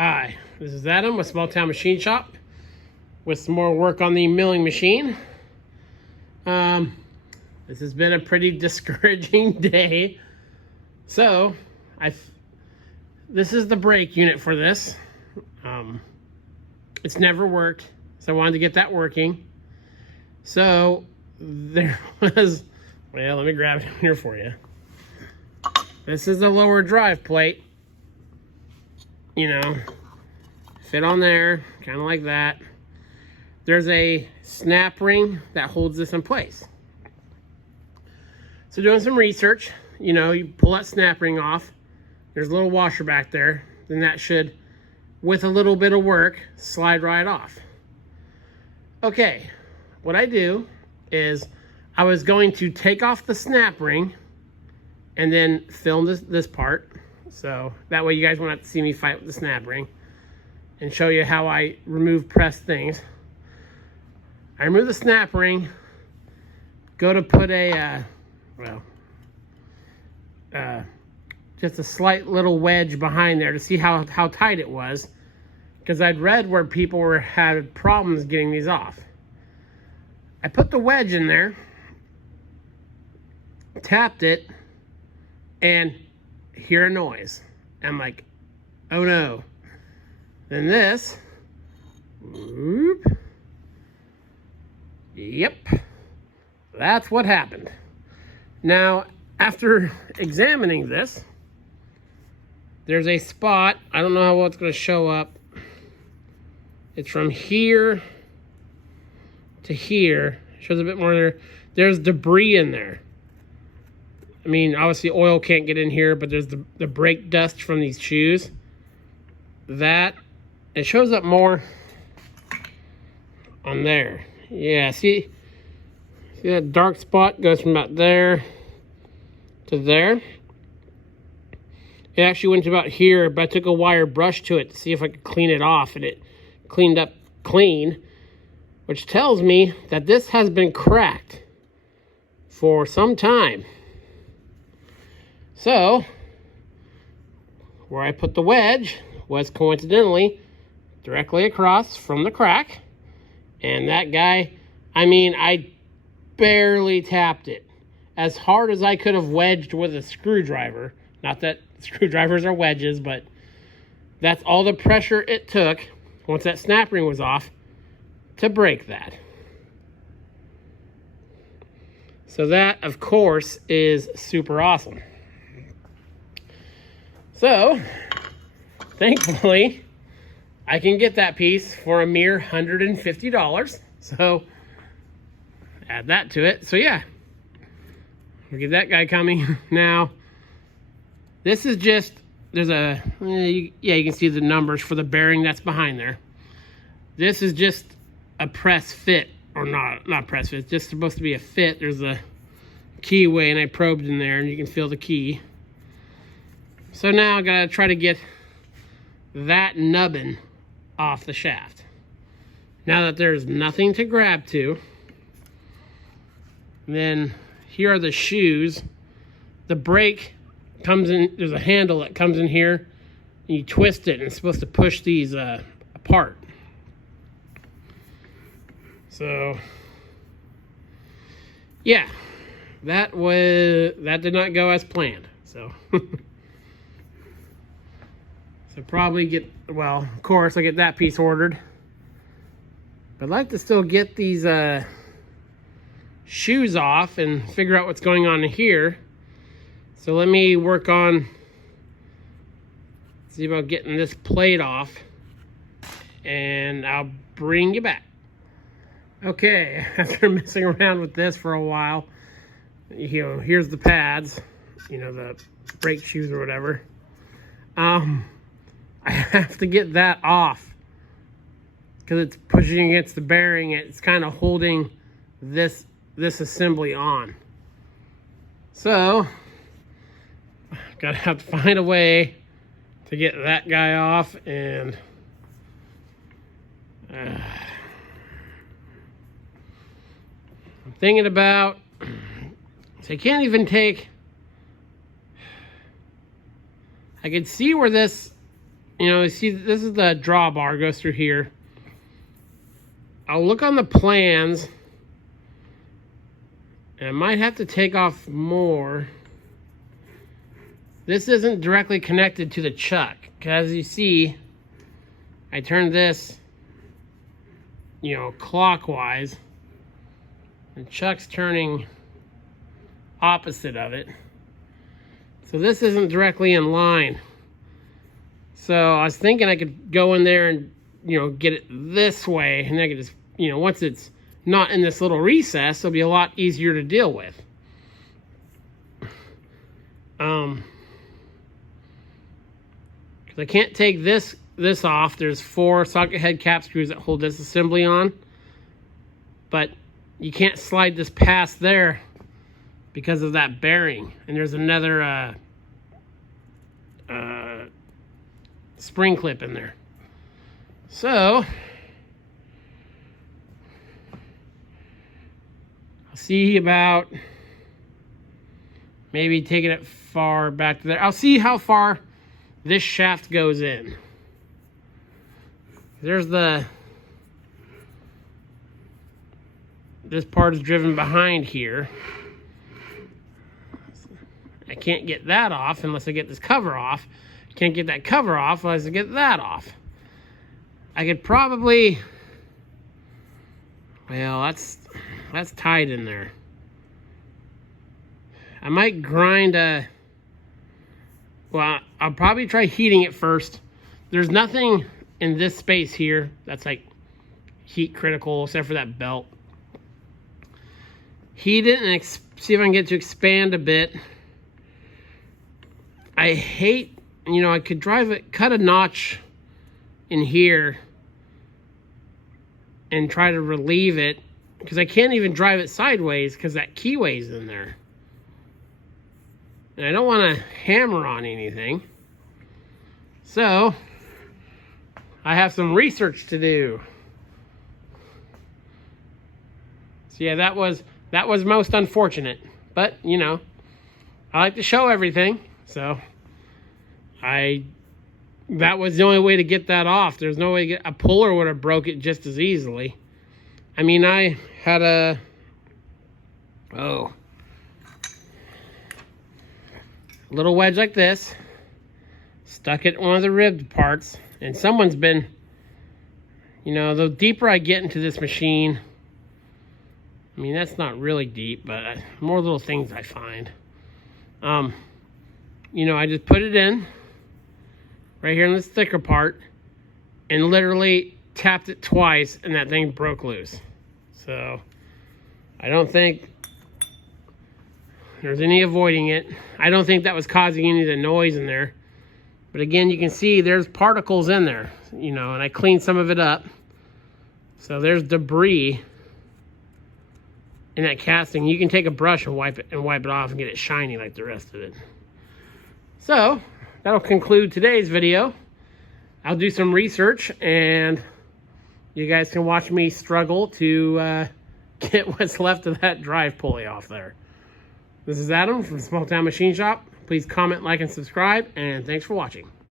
Hi, this is Adam with Small Town Machine Shop with some more work on the milling machine. This has been a pretty discouraging day. So, this is the brake unit for this. It's never worked, so I wanted to get that working. So, there was, well, let me grab it here for you. This is the lower drive plate. You know, fit on there, kind of like that. There's a snap ring that holds this in place. So doing some research, you know, you pull that snap ring off. There's a little washer back there. Then that should, with a little bit of work, slide right off. Okay, what I do is I was going to take off the snap ring and then film this part. So that way you guys won't have to see me fight with the snap ring, and show you how I remove pressed things. I remove the snap ring, go to put a, just a slight little wedge behind there to see how tight it was, because I'd read where people had problems getting these off. I put the wedge in there, tapped it, and hear a noise. I'm like, oh no. Then this, whoop, yep, that's what happened. Now, after examining this, there's a spot, I don't know how well it's going to show up. It's from here to here. Shows a bit more there. There's debris in there. I mean, obviously oil can't get in here, but there's the brake dust from these shoes. That, it shows up more on there. Yeah, see that dark spot goes from about there to there. It actually went to about here, but I took a wire brush to it to see if I could clean it off, and it cleaned up clean, which tells me that this has been cracked for some time. So, where I put the wedge was coincidentally directly across from the crack. And that guy, I mean, I barely tapped it. As hard as I could have wedged with a screwdriver. Not that screwdrivers are wedges, but that's all the pressure it took, once that snap ring was off, to break that. So that, of course, is super awesome. So, thankfully, I can get that piece for a mere $150. So, add that to it. So, yeah. We'll get that guy coming. Now, this is just, there's a, yeah, you can see the numbers for the bearing that's behind there. This is just a press fit, or not press fit, it's just supposed to be a fit. There's a keyway, and I probed in there, and you can feel the key. So now I gotta try to get that nubbin off the shaft. Now that there's nothing to grab to, then here are the shoes. The brake comes in, there's a handle that comes in here, and you twist it, and it's supposed to push these apart. So, yeah, that did not go as planned. So. So probably get, well, of course, I get that piece ordered. But I'd like to still get these shoes off and figure out what's going on here. So let me work on, see about getting this plate off, and I'll bring you back. Okay, after messing around with this for a while, you know, here's the pads, you know, the brake shoes or whatever. I have to get that off because it's pushing against the bearing. It's kind of holding this assembly on. So, gotta have to find a way to get that guy off, and I'm thinking about, so I can't even take, I could see where this you know, see, this is the drawbar, goes through here. I'll look on the plans, and I might have to take off more. This isn't directly connected to the chuck, because as you see, I turned this, you know, clockwise, and chuck's turning opposite of it. So this isn't directly in line. So I was thinking I could go in there and, you know, get it this way, and I could just, you know, once it's not in this little recess, it'll be a lot easier to deal with. Because I can't take this off. There's 4 socket head cap screws that hold this assembly on, but you can't slide this past there because of that bearing. And there's another spring clip in there. So I'll see about maybe taking it far back to there. I'll see how far this shaft goes in. There's this part is driven behind here. I can't get that off unless I get this cover off. Can't get that cover off unless I get that off. I could probably, well, that's tight in there. I might grind well, I'll probably try heating it first. There's nothing in this space here that's like heat critical except for that belt. Heat it and see if I can get it to expand a bit. I hate, you know, I could drive it, cut a notch in here and try to relieve it, because I can't even drive it sideways because that keyway's in there. And I don't want to hammer on anything. So I have some research to do. So yeah, that was most unfortunate. But, you know, I like to show everything. So that was the only way to get that off. There's no way to get, a puller would have broke it just as easily. I mean, I had a little wedge like this, stuck it in one of the ribbed parts, and someone's been, you know, the deeper I get into this machine, I mean, that's not really deep, but more little things I find. You know, I just put it in right here in this thicker part and literally tapped it twice and that thing broke loose. So I don't think there's any avoiding it. I don't think that was causing any of the noise in there. But again, you can see there's particles in there, you know, and I cleaned some of it up. So there's debris in that casting. You can take a brush and wipe it off and get it shiny like the rest of it. So that'll conclude today's video. I'll do some research and you guys can watch me struggle to get what's left of that drive pulley off there. This is Adam from Small Town Machine Shop. Please comment, like, and subscribe, and thanks for watching.